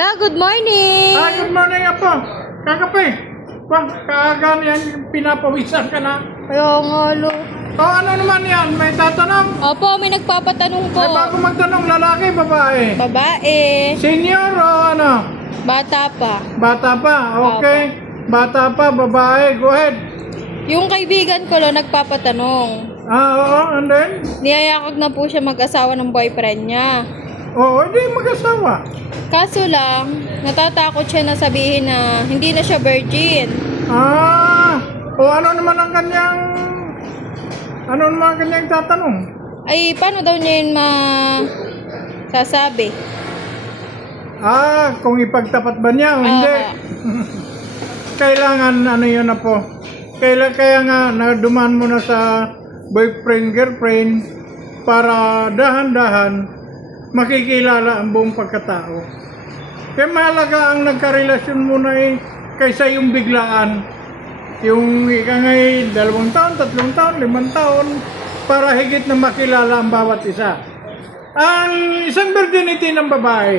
Good morning! Good morning, Apo. Kakape. Kaaga yan, pinapawisan ka na. Kaya nga, lo. Ano naman yan? May tatanong? Opo, may nagpapatanong po. Ay, bago magtanong, lalaki, babae? Babae. Senior o ano? Bata pa. Bata pa, okay. Bata pa, babae, go ahead. Yung kaibigan ko, lo, nagpapatanong. Oo, and then? Niyayakag na po siya mag-asawa ng boyfriend niya. Oo, hindi mag-asawa. Kaso lang, natatakot siya na sabihin na hindi na siya virgin. Ano naman ang kanyang tatanong? Ay, paano daw niya yun sasabi? Kung ipagtapat ba niya o hindi? Kailangan, yun na po. Kaya nga, dumaan mo na sa boyfriend, girlfriend, para dahan-dahan, makikilala ang buong pagkatao. Kaya mahalaga ang nagkarelasyon muna kaysa yung biglaan. Yung ika ngay 2 taon, 3 taon, 5 taon, para higit na makilala ang bawat isa. Ang isang virginity ng babae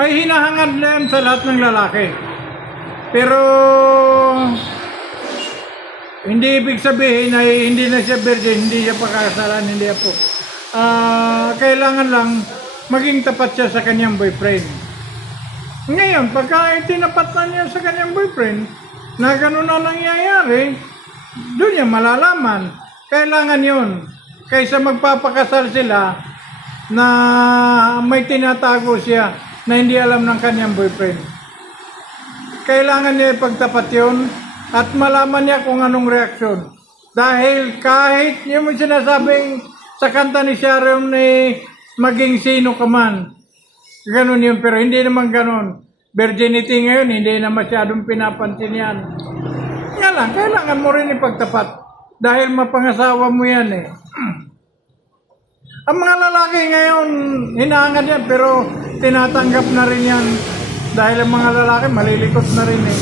ay hinahangad na yan sa lahat ng lalaki. Pero hindi ibig sabihin ay hindi na siya virgin, hindi siya pagkakasalan, hindi po. Kailangan lang maging tapat siya sa kanyang boyfriend. Ngayon, pagka tinapat na niya sa kanyang boyfriend, na gano'n na nangyayari, doon niya malalaman. Kailangan yun. Kaysa magpapakasal sila na may tinatago siya na hindi alam ng kanyang boyfriend. Kailangan niya ipagtapat yun at malaman niya kung anong reaksyon. Dahil kahit yung sinasabing sa kanta ni Sharon maging sino ka man, ganun yun, pero hindi naman ganun. Virginity ngayon, hindi na masyadong pinapansin yan. Nga lang, kailangan mo rin ipagtapat. Dahil mapangasawa mo yan eh. Ang mga lalaki ngayon, hinahangad yan, pero tinatanggap na rin yan. Dahil ang mga lalaki, malilikot na rin eh.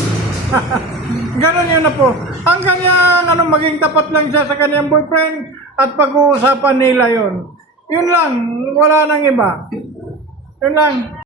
Ganon yun na po. Ang kanyang, maging tapat lang siya sa kanyang boyfriend at pag-uusapan nila yon. Yun lang, wala nang iba. Yun lang.